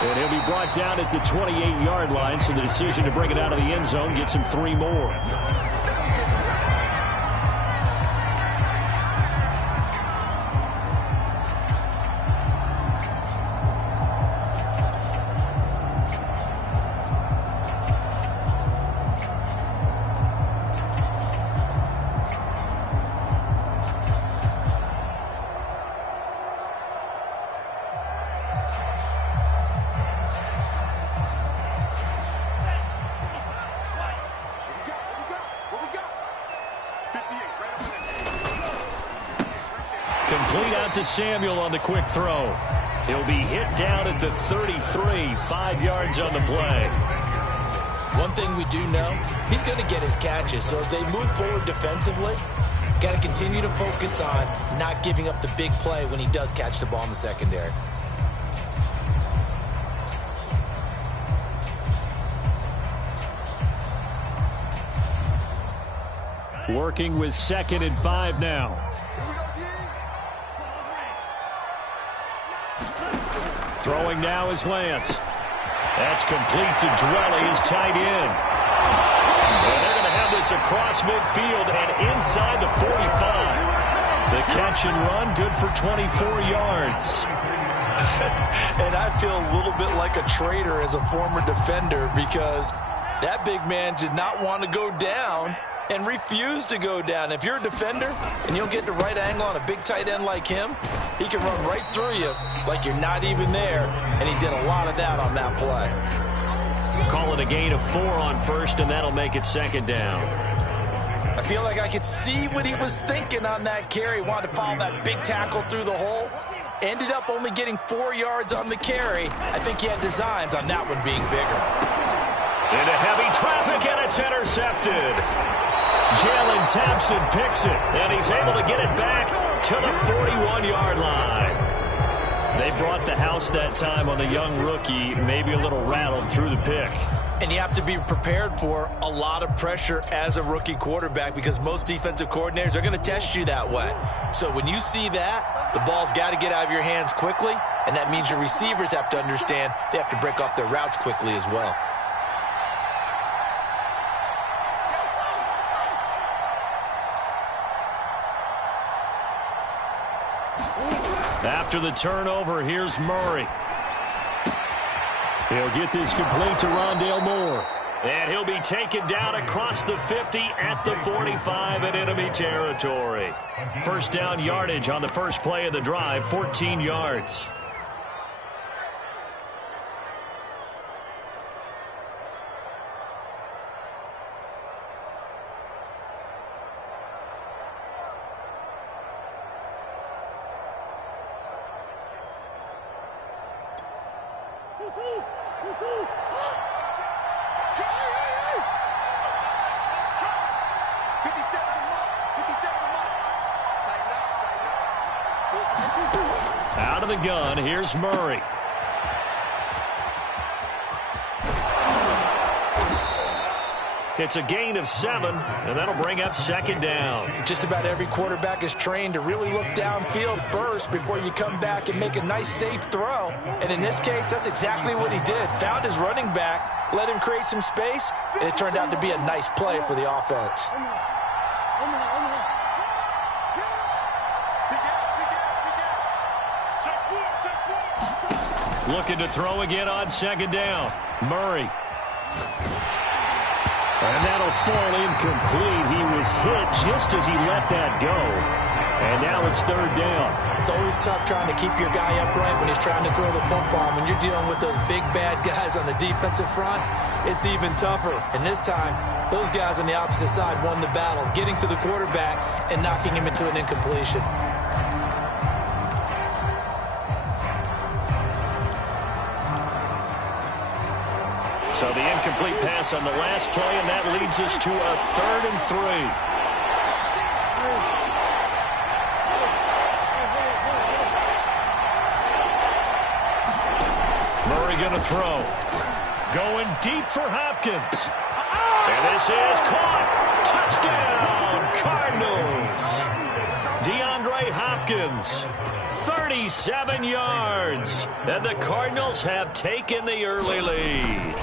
And he'll be brought down at the 28-yard line, so the decision to bring it out of the end zone gets him 3 more. Complete out to Samuel on the quick throw. He'll be hit down at the 33, 5 yards on the play. One thing we do know, he's going to get his catches. So as they move forward defensively, got to continue to focus on not giving up the big play when he does catch the ball in the secondary. Working with 2nd and 5 now. Throwing now is Lance. That's complete to Dwelly, his tight end. And they're going to have this across midfield and inside the 45. The catch and run, good for 24 yards. And I feel a little bit like a traitor as a former defender because that big man did not want to go down and refused to go down. If you're a defender and you don't get the right angle on a big tight end like him, he can run right through you like you're not even there, and he did a lot of that on that play. Call it a gain of 4 on first, and that'll make it 2nd down. I feel like I could see what he was thinking on that carry. Wanted to follow that big tackle through the hole. Ended up only getting 4 yards on the carry. I think he had designs on that one being bigger. Into heavy traffic, and it's intercepted. Jalen Thompson picks it, and he's able to get it back to the 41-yard line. They brought the house that time on the young rookie, maybe a little rattled through the pick. And you have to be prepared for a lot of pressure as a rookie quarterback because most defensive coordinators are going to test you that way. So when you see that, the ball's got to get out of your hands quickly, and that means your receivers have to understand they have to break off their routes quickly as well. After the turnover, here's Murray. He'll get this complete to Rondale Moore. And he'll be taken down across the 50 at the 45 in enemy territory. First down yardage on the first play of the drive, 14 yards. Out of the gun, here's Murray. It's a gain of 7, and that'll bring up 2nd down. Just about every quarterback is trained to really look downfield first before you come back and make a nice, safe throw. And in this case, that's exactly what he did. Found his running back, let him create some space, and it turned out to be a nice play for the offense. Looking to throw again on 2nd down. Murray. And that'll fall incomplete. He was hit just as he let that go. And now it's 3rd down. It's always tough trying to keep your guy upright when he's trying to throw the football. When you're dealing with those big, bad guys on the defensive front, it's even tougher. And this time, those guys on the opposite side won the battle, getting to the quarterback and knocking him into an incompletion. So the incomplete pass on the last play, and that leads us to a 3rd and 3. Murray going to throw. Going deep for Hopkins. And this is caught. Touchdown, Cardinals. DeAndre Hopkins Hopkins. 37 yards. And the Cardinals have taken the early lead.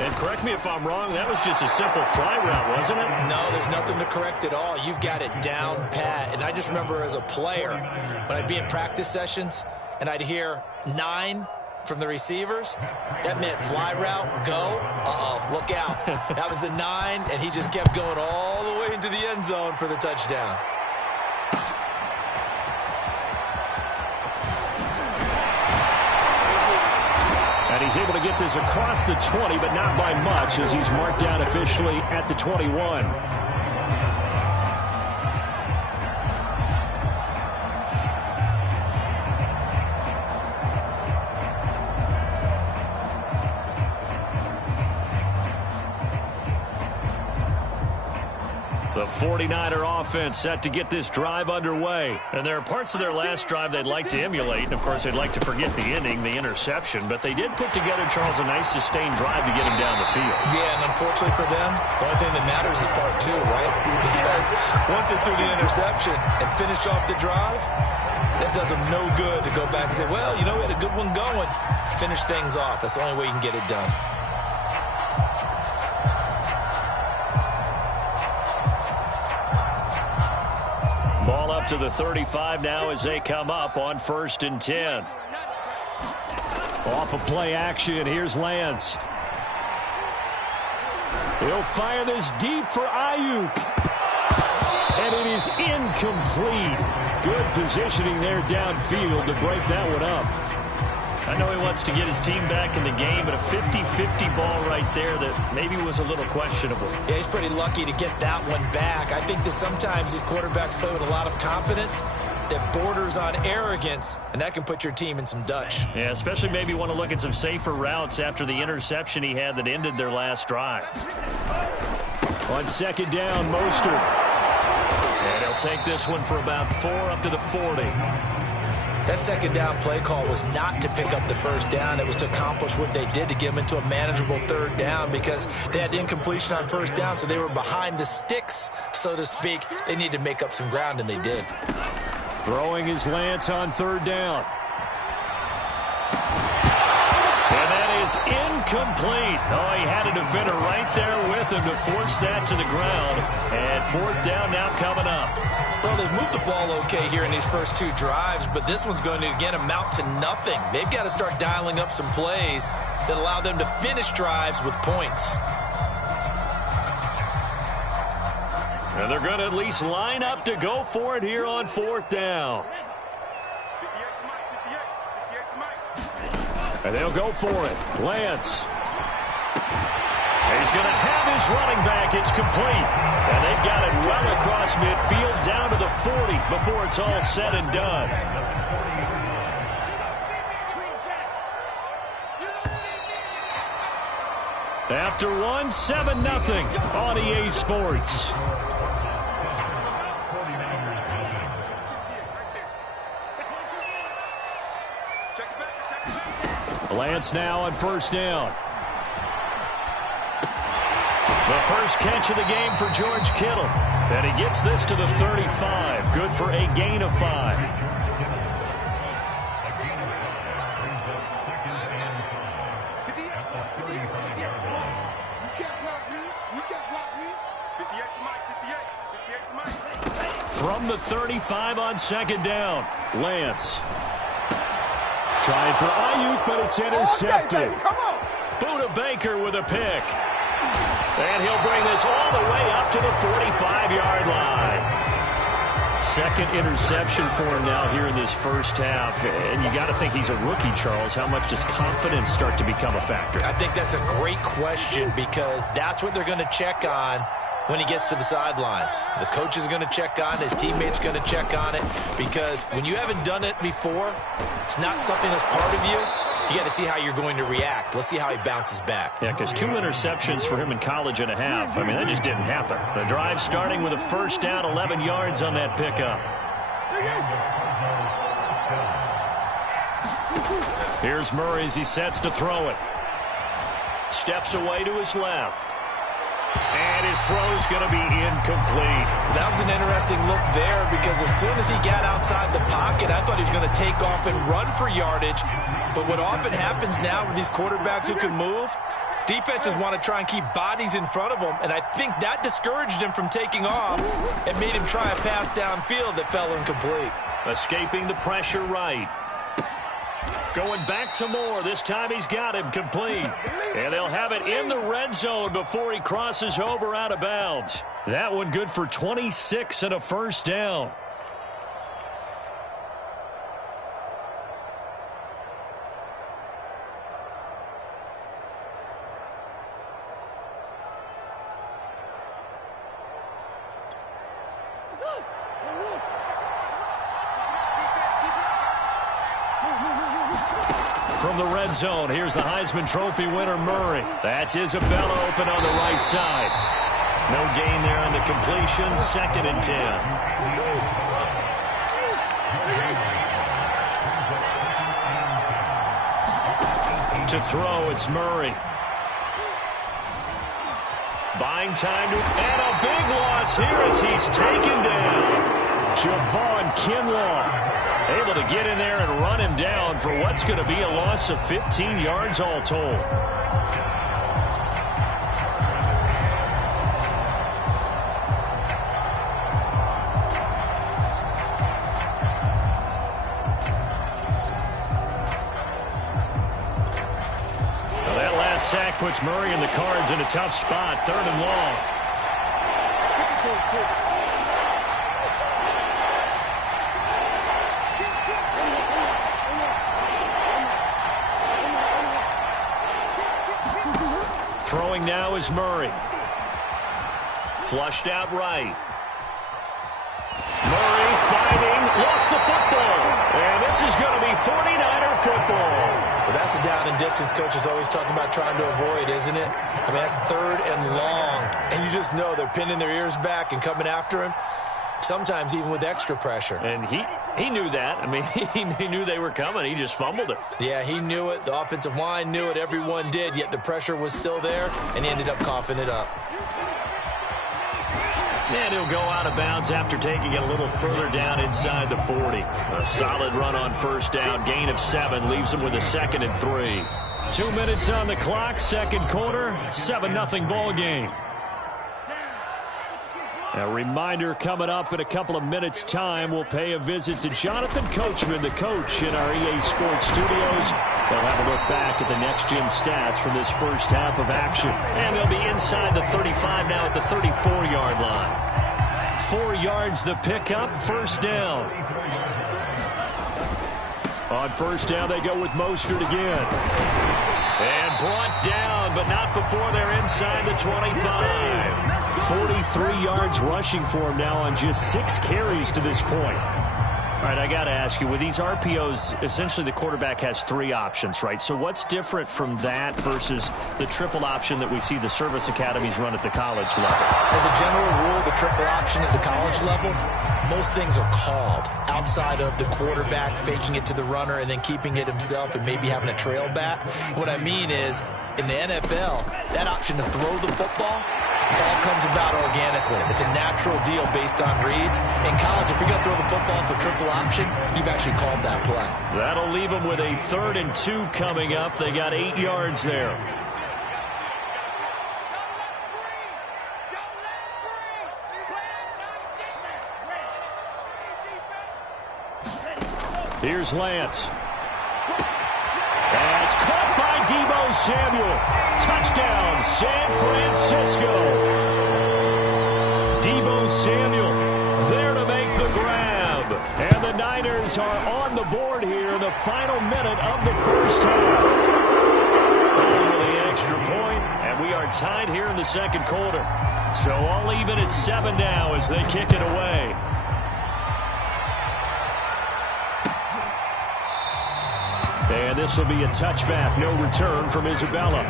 And correct me if I'm wrong, that was just a simple fly route, wasn't it? No, there's nothing to correct at all. You've got it down pat. And I just remember as a player, when I'd be in practice sessions and I'd hear 9 from the receivers, that meant fly route, go. Look out. That was the 9, and he just kept going all the way into the end zone for the touchdown. And he's able to get this across the 20, but not by much, as he's marked down officially at the 21. The 49er offense set to get this drive underway. And there are parts of their last drive they'd like to emulate. And, of course, they'd like to forget the ending, the interception. But they did put together, Charles, a nice sustained drive to get him down the field. Yeah, and unfortunately for them, the only thing that matters is part 2, right? Because once they threw the interception and finished off the drive, that does them no good to go back and say, well, you know, we had a good one going. Finish things off. That's the only way you can get it done. Ball up to the 35 now as they come up on 1st and 10. Off of play action, here's Lance. He'll fire this deep for Ayuk. And it is incomplete. Good positioning there downfield to break that one up. I know he wants to get his team back in the game, but a 50-50 ball right there that maybe was a little questionable. Yeah, he's pretty lucky to get that one back. I think that sometimes these quarterbacks play with a lot of confidence that borders on arrogance, and that can put your team in some Dutch. Yeah, especially maybe want to look at some safer routes after the interception he had that ended their last drive. On 2nd down, Mostert. And he'll take this one for about 4 up to the 40. That 2nd down play call was not to pick up the 1st down. It was to accomplish what they did to get them into a manageable 3rd down because they had incompletion on 1st down, so they were behind the sticks, so to speak. They needed to make up some ground, and they did. Throwing his Lance on 3rd down. And that is incomplete. Oh, he had a defender right there with him to force that to the ground. And 4th down now coming up. Well, they've moved the ball okay here in these first 2 drives, but this one's going to, again, amount to nothing. They've got to start dialing up some plays that allow them to finish drives with points. And they're going to at least line up to go for it here on 4th down. And they'll go for it. Lance. He's going to have his running back. It's complete. And they've got it well across midfield down to the 40 before it's all said and done. After 7-0 on EA Sports. Lance now on 1st down. The first catch of the game for George Kittle. And he gets this to the 35. Good for a gain of 5. From the 35 on 2nd down, Lance. Trying for Ayuk, but it's intercepted. Budda Baker with a pick. And he'll bring this all the way up to the 45-yard line. 2nd interception for him now here in this first half. And you got to think he's a rookie, Charles. How much does confidence start to become a factor? I think that's a great question because that's what they're going to check on when he gets to the sidelines. The coach is going to check on it. His teammates going to check on it because when you haven't done it before, it's not something that's part of you. You got to see how you're going to react. Let's see how he bounces back. Yeah, because 2 interceptions for him in college and a half. I mean, that just didn't happen. The drive starting with a 1st down, 11 yards on that pickup. Here's Murray as he sets to throw it. Steps away to his left. And his throw's going to be incomplete. That was an interesting look there because as soon as he got outside the pocket, I thought he was going to take off and run for yardage. But what often happens now with these quarterbacks who can move, defenses want to try and keep bodies in front of them, and I think that discouraged him from taking off and made him try a pass downfield that fell incomplete. Escaping the pressure right. Going back to Moore. This time he's got him complete. And they'll have it in the red zone before he crosses over out of bounds. That one good for 26 and a first down. From the red zone, here's the Heisman Trophy winner, Murray. That's Isabella open on the right side. No gain there on the completion, 2nd and 10. To throw, it's Murray. Buying time and a big loss here as he's taken down. Javon Kinlaw. Able to get in there and run him down for what's going to be a loss of 15 yards all told. Now that last sack puts Murray and the Cards in a tough spot, 3rd and long. Throwing now is Murray. Flushed out right. Murray fighting, lost the football. And this is going to be 49er football. Well, that's the down and distance coach is always talking about trying to avoid, isn't it? I mean, that's 3rd and long. And you just know they're pinning their ears back and coming after him. Sometimes even with extra pressure. And he knew that. I mean, he knew they were coming. He just fumbled it. Yeah, he knew it. The offensive line knew it. Everyone did, yet the pressure was still there, and he ended up coughing it up. And he'll go out of bounds after taking it a little further down inside the 40. A solid run on first down. Gain of 7 leaves him with a 2nd and 3. 2 minutes on the clock. 2nd quarter. 7-0 ball game. A reminder coming up in a couple of minutes' time. We'll pay a visit to Jonathan Coachman, the coach in our EA Sports studios. They'll have a look back at the next-gen stats from this first half of action. And they'll be inside the 35 now at the 34-yard line. 4 yards the pickup, first down. On first down, they go with Mostert again. And brought down, but not before they're inside the 25. 43 yards rushing for him now on just 6 carries to this point. All right, I got to ask you, with these RPOs, essentially the quarterback has 3 options, right? So what's different from that versus the triple option that we see the service academies run at the college level? As a general rule, the triple option at the college level, most things are called outside of the quarterback faking it to the runner and then keeping it himself and maybe having a trail back. What I mean is, in the NFL, that option to throw the football all comes about organically. It's a natural deal based on reads. In college, if you're going to throw the football for triple option, you've actually called that play. That'll leave them with a 3rd and 2 coming up. They got 8 yards there. Here's Lance. That's caught by Deebo Samuel. Touchdown, San Francisco. Deebo Samuel there to make the grab. And the Niners are on the board here in the final minute of the first half. Over the extra point, and we are tied here in the 2nd quarter. So all even at 7 now as they kick it away. And this will be a touchback, no return from Isabella.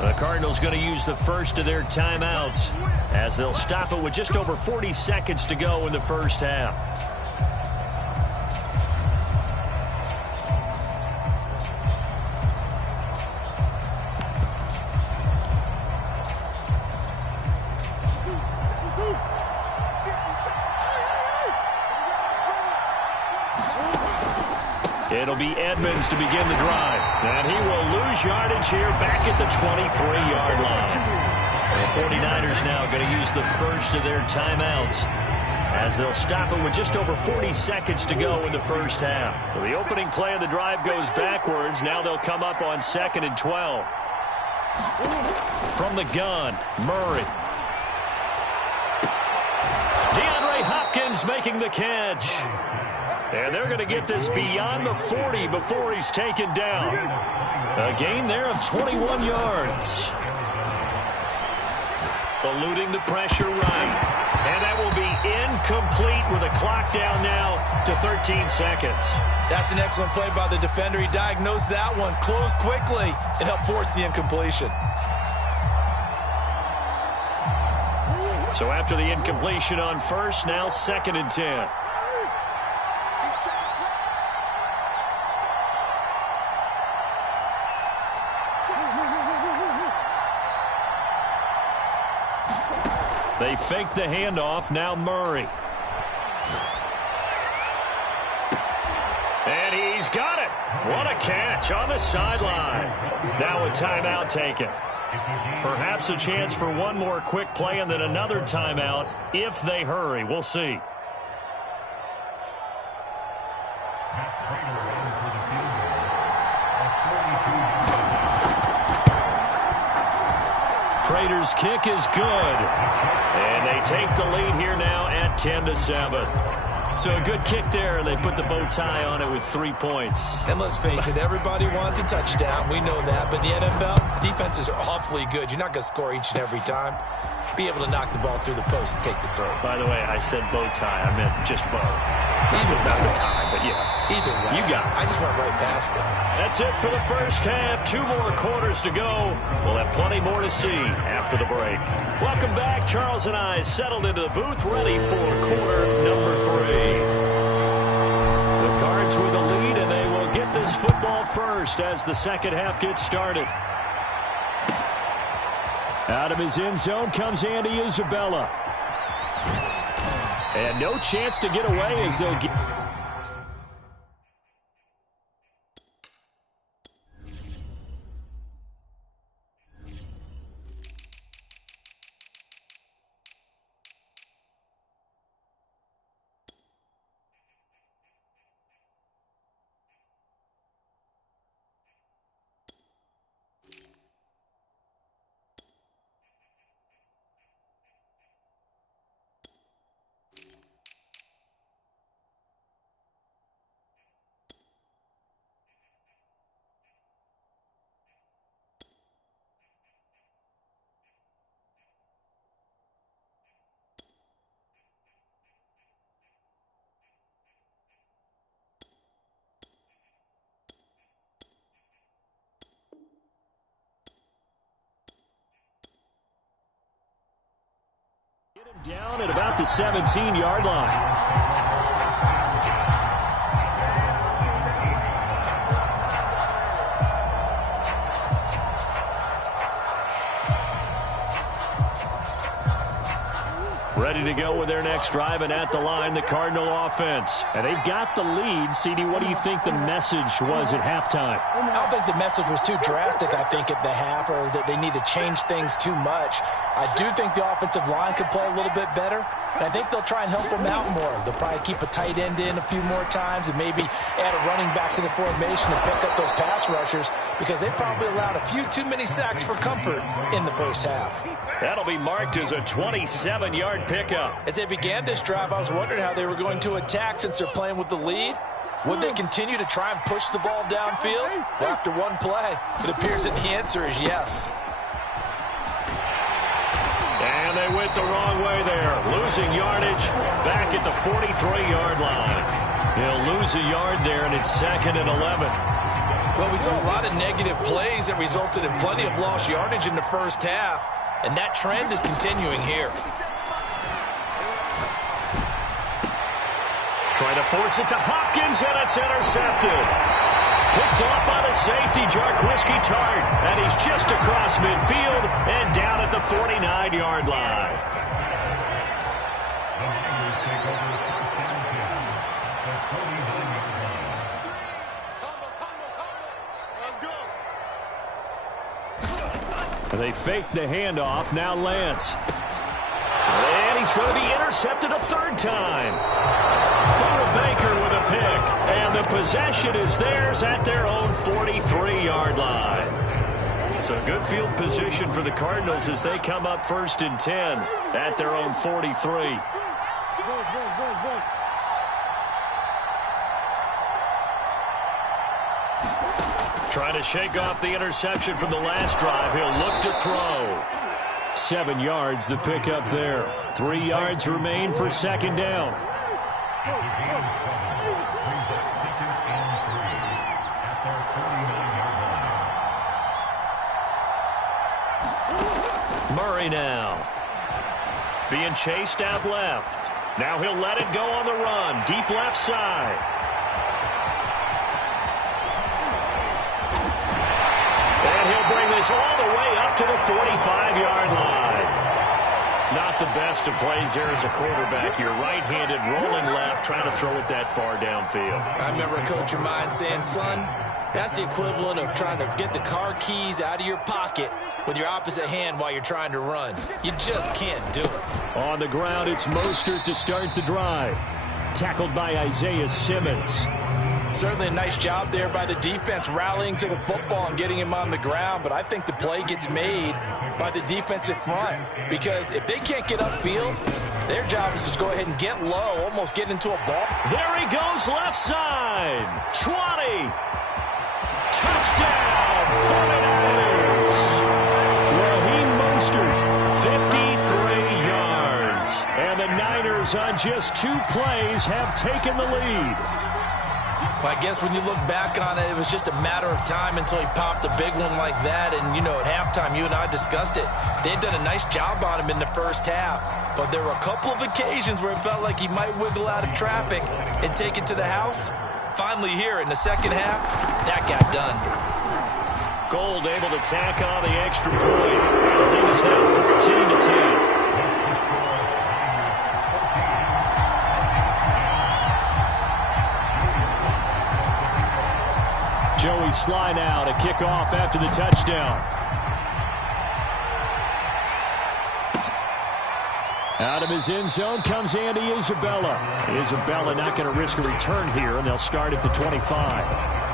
The Cardinals going to use the first of their timeouts as they'll stop it with just over 40 seconds to go in the first half. It'll be Edmonds to begin the drive. And he will lose yardage here back at the 23-yard line. The 49ers now going to use the first of their timeouts as they'll stop it with just over 40 seconds to go in the first half. So the opening play of the drive goes backwards. Now they'll come up on 2nd and 12. From the gun, Murray. DeAndre Hopkins making the catch. And they're going to get this beyond the 40 before he's taken down. A gain there of 21 yards. Eluding the pressure right. And that will be incomplete with a clock down now to 13 seconds. That's an excellent play by the defender. He diagnosed that one, closed quickly, and helped force the incompletion. So after the incompletion on first, now 2nd and 10. They fake the handoff. Now Murray. And he's got it. What a catch on the sideline. Now a timeout taken. Perhaps a chance for one more quick play and then another timeout if they hurry. We'll see. Prater's kick is good. And they take the lead here now at 10-7. So a good kick there, and they put the bow tie on it with 3 points. And let's face it, everybody wants a touchdown. We know that. But the NFL, defenses are awfully good. You're not going to score each and every time. Be able to knock the ball through the post and take the throw. By the way, I said bow tie. I meant just bow. Either not the tie, but yeah. Either way. You got it. I just went right past it. That's it for the first half. 2 more quarters to go. We'll have plenty more to see after the break. Welcome back. Charles and I settled into the booth, ready for quarter number 3. The Cards with a lead, and they will get this football first as the second half gets started. Out of his end zone comes Andy Isabella. And no chance to get away as they'll get... Down at about the 17-yard line. Ready to go with their next drive, and at the line, the Cardinal offense. And they've got the lead. CD, what do you think the message was at halftime? I don't think the message was too drastic, I think, at the half, or that they need to change things too much. I do think the offensive line could play a little bit better, and I think they'll try and help them out more. They'll probably keep a tight end in a few more times and maybe add a running back to the formation to pick up those pass rushers, because they probably allowed a few too many sacks for comfort in the first half. That'll be marked as a 27-yard pickup. As they began this drive, I was wondering how they were going to attack since they're playing with the lead. Would they continue to try and push the ball downfield? Well, after one play, it appears that the answer is yes. And they went the wrong way there, losing yardage back at the 43-yard line. He'll lose a yard there, and it's 2nd and 11. Well, we saw a lot of negative plays that resulted in plenty of lost yardage in the first half, and that trend is continuing here. Trying to force it to Hopkins, and it's intercepted. Picked off by the safety, Jarquiski Tart, and he's just across midfield and down at the 49-yard line. They fake the handoff. Now Lance. And he's going to be intercepted a third time. Buda Baker with a pick. And the possession is theirs at their own 43-yard line. So good field position for the Cardinals as they come up 1st and 10 at their own 43. Trying to shake off the interception from the last drive. He'll look to throw. 7 yards, the pickup there. 3 yards remain for 2nd down. Murray now. Being chased out left. Now he'll let it go on the run. Deep left side. And he'll bring this all the way up to the 45-yard line. Not the best of plays there as a quarterback. You're right-handed, rolling left, trying to throw it that far downfield. I remember a coach of mine saying, son, that's the equivalent of trying to get the car keys out of your pocket with your opposite hand while you're trying to run. You just can't do it. On the ground, it's Mostert to start the drive. Tackled by Isaiah Simmons. Certainly a nice job there by the defense rallying to the football and getting him on the ground, but I think the play gets made by the defensive front because if they can't get upfield, their job is to go ahead and get low, almost get into a ball. There he goes left side. 20. Touchdown, 49ers. Raheem Mostert, 53 yards. And the Niners on just 2 plays have taken the lead. Well, I guess when you look back on it, it was just a matter of time until he popped a big one like that. And, you know, at halftime, you and I discussed it. They had done a nice job on him in the first half. But there were a couple of occasions where it felt like he might wiggle out of traffic and take it to the house. Finally here in the second half, that got done. Gold able to tack on the extra point. The lead is now 14-10. Joey Sly now to kick off after the touchdown. Out of his end zone comes Andy Isabella. Isabella not going to risk a return here, and they'll start at the 25.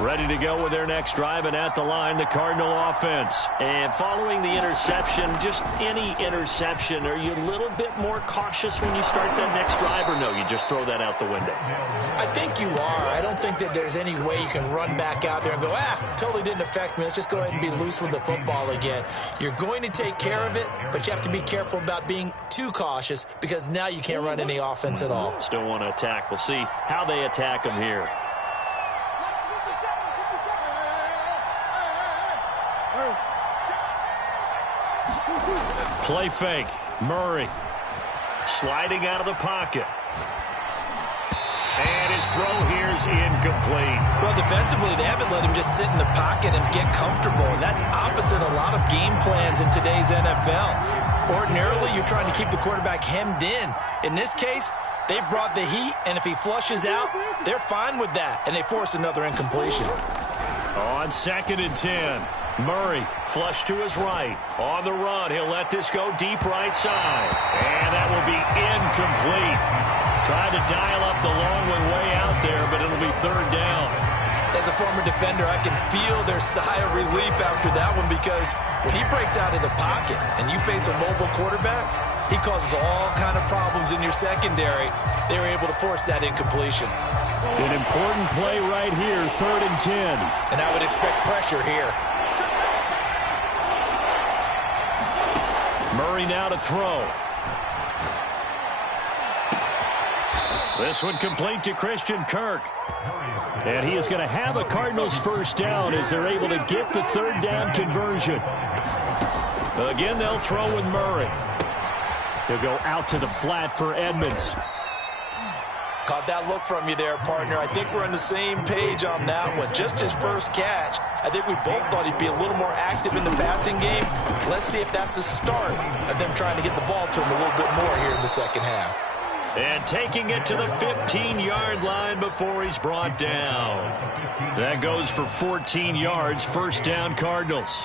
Ready to go with their next drive, and at the line, the Cardinal offense. And following the interception, just any interception, are you a little bit more cautious when you start that next drive, or no, you just throw that out the window? I think you are. I don't think that there's any way you can run back out there and go, totally didn't affect me. Let's just go ahead and be loose with the football again. You're going to take care of it, but you have to be careful about being too cautious because now you can't run any offense at all. Still want to attack. We'll see how they attack them here. Play fake. Murray sliding out of the pocket. And his throw here is incomplete. Well, defensively, they haven't let him just sit in the pocket and get comfortable. And that's opposite a lot of game plans in today's NFL. Ordinarily, you're trying to keep the quarterback hemmed in. In this case, they brought the heat, and if he flushes out, they're fine with that. And they force another incompletion. On 2nd and 10. Murray flush to his right. On the run, he'll let this go deep right side. And that will be incomplete. Tried to dial up the long one way out there, but it'll be 3rd down. As a former defender, I can feel their sigh of relief after that one because when he breaks out of the pocket and you face a mobile quarterback, he causes all kind of problems in your secondary. They were able to force that incompletion. An important play right here, 3rd and 10. And I would expect pressure here. Murray now to throw. This one complete to Christian Kirk. And he is going to have a Cardinals first down as they're able to get the 3rd down conversion. Again, they'll throw with Murray. He'll go out to the flat for Edmonds. Caught that look from you there, partner. I think we're on the same page on that one. Just his first catch. I think we both thought he'd be a little more active in the passing game. Let's see if that's the start of them trying to get the ball to him a little bit more here in the second half. And taking it to the 15-yard line before he's brought down. That goes for 14 yards, first down Cardinals.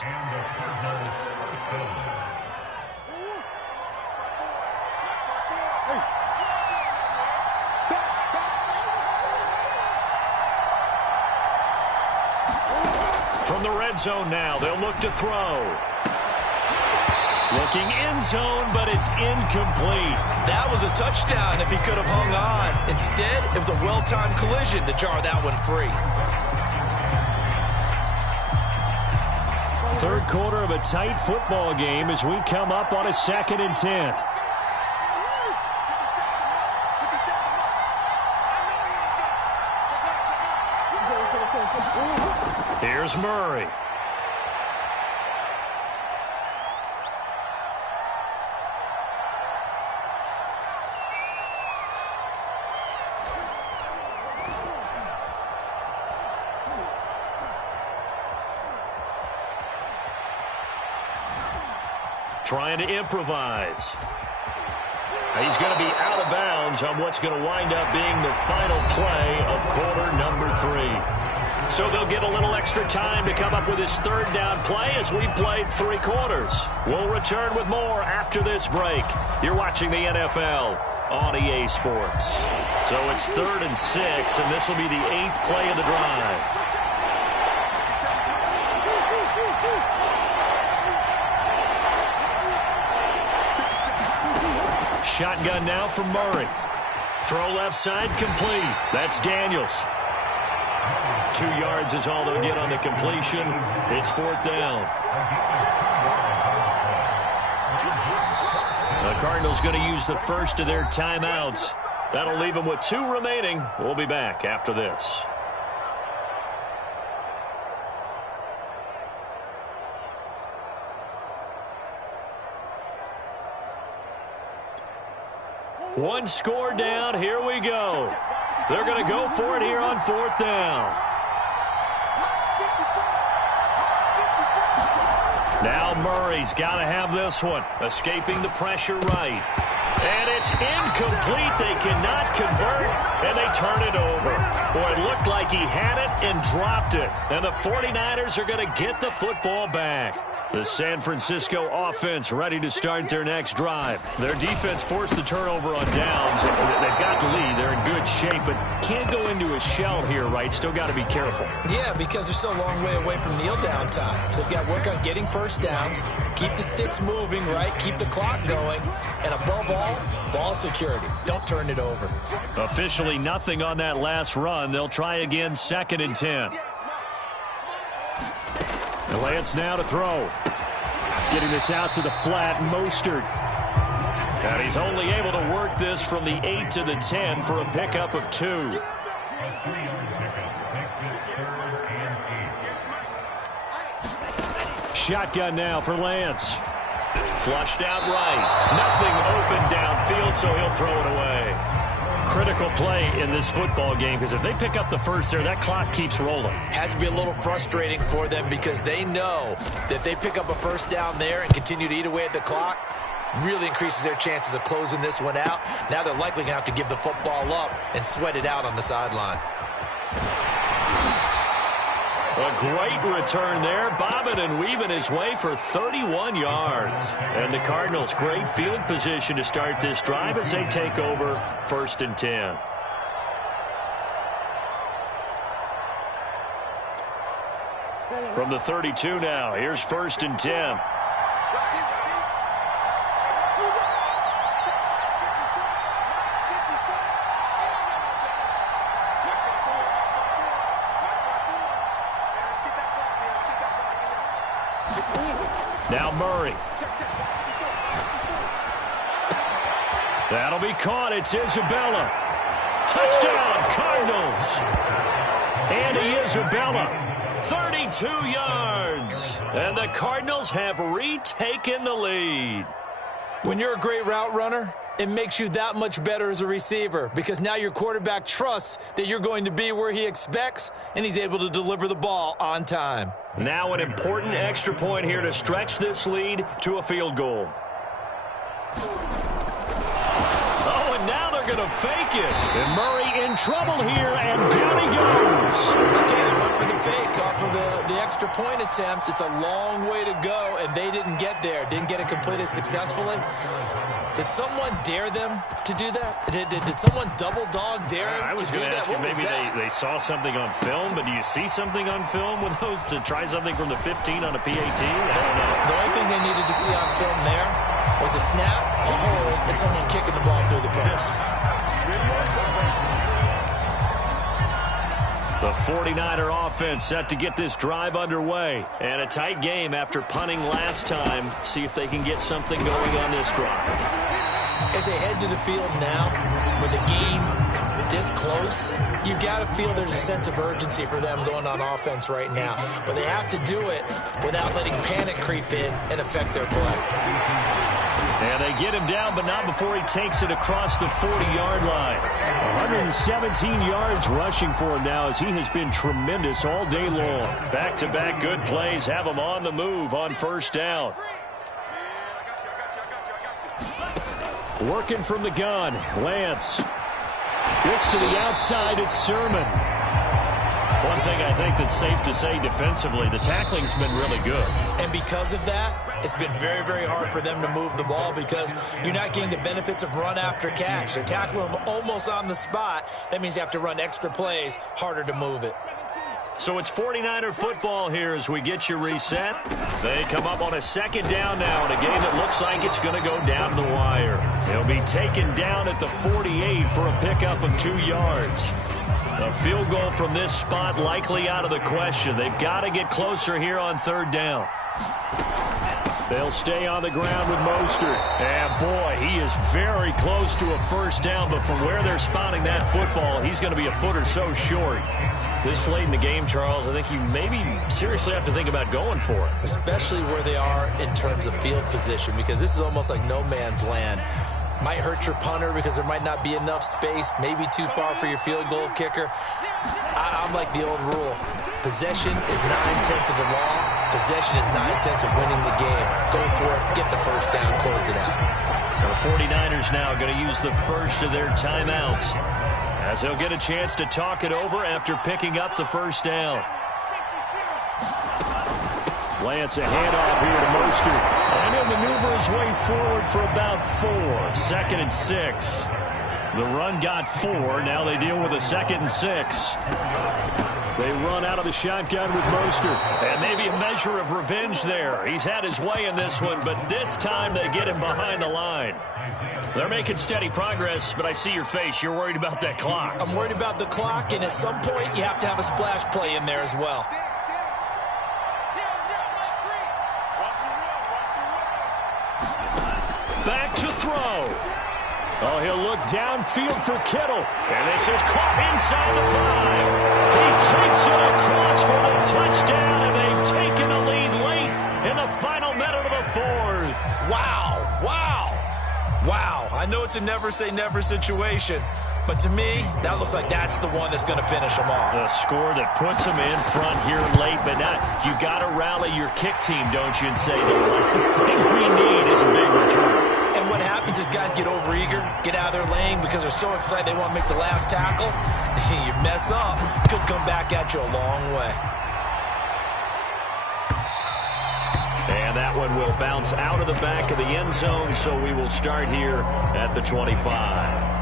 From the red zone now, they'll look to throw. Looking end zone, but it's incomplete. That was a touchdown if he could have hung on. Instead, it was a well-timed collision to jar that one free. 3rd quarter of a tight football game as we come up on a 2nd and 10. Here's Murray. Trying to improvise. He's going to be out of bounds on what's going to wind up being the final play of quarter number 3. So they'll get a little extra time to come up with his 3rd down play as we played 3 quarters. We'll return with more after this break. You're watching the NFL on EA Sports. So it's 3rd and 6, and this will be the 8th play of the drive. Shotgun now for Murray. Throw left side complete. That's Daniels. 2 yards is all they'll get on the completion. It's 4th down. The Cardinals going to use the first of their timeouts. That'll leave them with 2 remaining. We'll be back after this. One score down. Here we go. They're going to go for it here on 4th down. Now Murray's got to have this one. Escaping the pressure right. And it's incomplete. They cannot convert, and they turn it over. Boy, it looked like he had it and dropped it. And the 49ers are going to get the football back. The San Francisco offense ready to start their next drive. Their defense forced the turnover on downs. They've got the lead. They're in good shape, but can't go into a shell here, right? Still got to be careful. Yeah, because they're still a long way away from kneel down time. So they've got to work on getting first downs, keep the sticks moving, right? Keep the clock going. And above all, ball security. Don't turn it over. Officially nothing on that last run. They'll try again, 2nd and 10. Lance now to throw. Getting this out to the flat, Mostert. And he's only able to work this from the 8 to the 10 for a pickup of 2. Shotgun now for Lance. Flushed out right. Nothing open downfield, so he'll throw it away. Critical play in this football game, because if they pick up the first there, that clock keeps rolling. Has to be a little frustrating for them because they know that they pick up a first down there and continue to eat away at the clock, really increases their chances of closing this one out. Now they're likely going to have to give the football up and sweat it out on the sideline. A great return there, bobbing and weaving his way for 31 yards. And the Cardinals, great field position to start this drive as they take over 1st and 10. From the 32 now, here's 1st and 10. Now Murray. That'll be caught. It's Isabella. Touchdown, Cardinals. Andy Isabella, 32 yards. And the Cardinals have retaken the lead. When you're a great route runner, it makes you that much better as a receiver because now your quarterback trusts that you're going to be where he expects, and he's able to deliver the ball on time. Now an important extra point here to stretch this lead to a field goal. Oh, and now they're going to fake it. And Murray in trouble here, and down he goes. Okay, they went for the fake off of the extra point attempt. It's a long way to go, and they didn't get there. Didn't get it completed successfully. Did someone dare them to do that? Did someone double dog dare them to do that? I was going to ask you, maybe they saw something on film, but do you see something on film with those to try something from the 15 on a PAT? I don't know. The only thing they needed to see on film there was a snap, a hole, and someone kicking the ball through the post. The 49er offense set to get this drive underway. And a tight game after punting last time. See if they can get something going on this drive. As they head to the field now, with the game this close, you've got to feel there's a sense of urgency for them going on offense right now. But they have to do it without letting panic creep in and affect their play. And they get him down, but not before he takes it across the 40-yard line. 117 yards rushing for him now as he has been tremendous all day long. Back-to-back good plays have him on the move on first down. Working from the gun, Lance. This to the outside, it's Sermon. One thing I think that's safe to say defensively, the tackling's been really good. And because of that, it's been very, very hard for them to move the ball because you're not getting the benefits of run after catch. They're tackling them almost on the spot. That means you have to run extra plays, harder to move it. So it's 49er football here as we get you reset. They come up on a second down now in a game that looks like it's going to go down the wire. He'll be taken down at the 48 for a pickup of 2 yards. A field goal from this spot likely out of the question. They've got to get closer here on third down. They'll stay on the ground with Mostert. And, boy, he is very close to a first down, but from where they're spotting that football, he's going to be a foot or so short. This late in the game, Charles, I think you maybe seriously have to think about going for it. Especially where they are in terms of field position, because this is almost like no man's land. Might hurt your punter because there might not be enough space, maybe too far for your field goal kicker. I'm like the old rule. Possession is 9/10 of the law. Possession is 9/10 of winning the game. Go for it, get the first down, close it out. The 49ers now going to use the first of their timeouts as they'll get a chance to talk it over after picking up the first down. Lance, a handoff here to Mostert. And he'll maneuver his way forward for about 4. 2nd and 6. The run got 4. Now they deal with a 2nd and 6. They run out of the shotgun with Mostert. And maybe a measure of revenge there. He's had his way in this one, but this time they get him behind the line. They're making steady progress, but I see your face. You're worried about that clock. I'm worried about the clock, and at some point you have to have a splash play in there as well. Back to throw. Oh, he'll look downfield for Kittle. And this is caught inside the 5. He takes it across for a touchdown, and they've taken the lead late in the final minute of the 4th. Wow, wow, wow. I know it's a never-say-never situation, but to me, that looks like that's the one that's going to finish them off. The score that puts them in front here late, but not. You got to rally your kick team, don't you, and say the last thing we need is a big return. And what happens is guys get overeager, get out of their lane because they're so excited they want to make the last tackle. You mess up, could come back at you a long way. And that one will bounce out of the back of the end zone, so we will start here at the 25.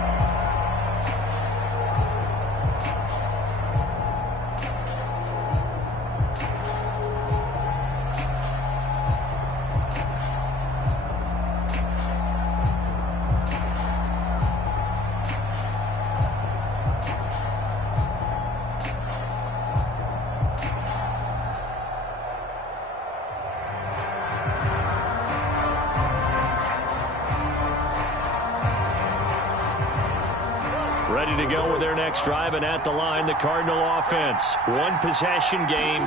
Ready to go with their next drive, and at the line, the Cardinal offense. One possession game.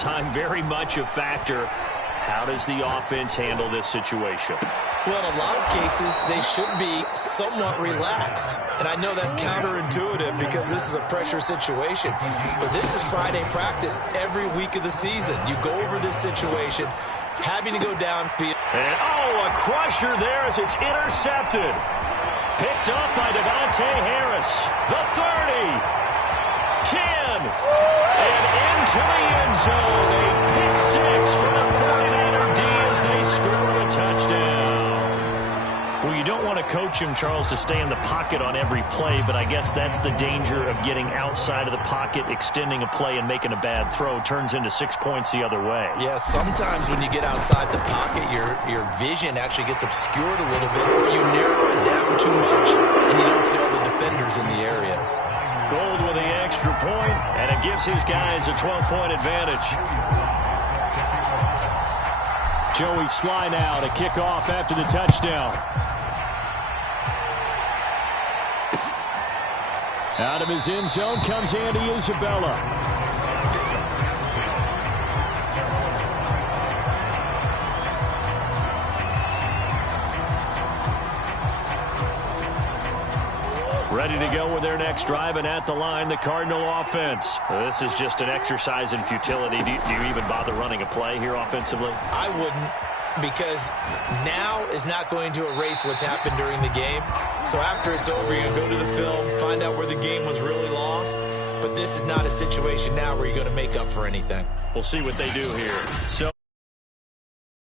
Time very much a factor. How does the offense handle this situation? Well, in a lot of cases, they should be somewhat relaxed. And I know that's counterintuitive because this is a pressure situation. But this is Friday practice every week of the season. You go over this situation, having to go downfield. And, a crusher there as it's intercepted. Picked up by Devontae Harris. The 30. 10. And into the end zone. A pick six for the 49er D as they score a touchdown. Well, you don't want to coach him, Charles, to stay in the pocket on every play, but I guess that's the danger of getting outside of the pocket, extending a play, and making a bad throw. Turns into 6 points the other way. Yeah, sometimes when you get outside the pocket, your vision actually gets obscured a little bit, or you narrow it down too much, and you don't see all the defenders in the area. Gold with the extra point, and it gives his guys a 12-point advantage. Joey Sly now to kick off after the touchdown. Out of his end zone comes Andy Isabella. Ready to go with their next drive, and at the line, the Cardinal offense. This is just an exercise in futility. Do you even bother running a play here offensively? I wouldn't, because now is not going to erase what's happened during the game. So after it's over, you go to the film, find out where the game was really lost. But this is not a situation now where you're going to make up for anything. We'll see what they do here. So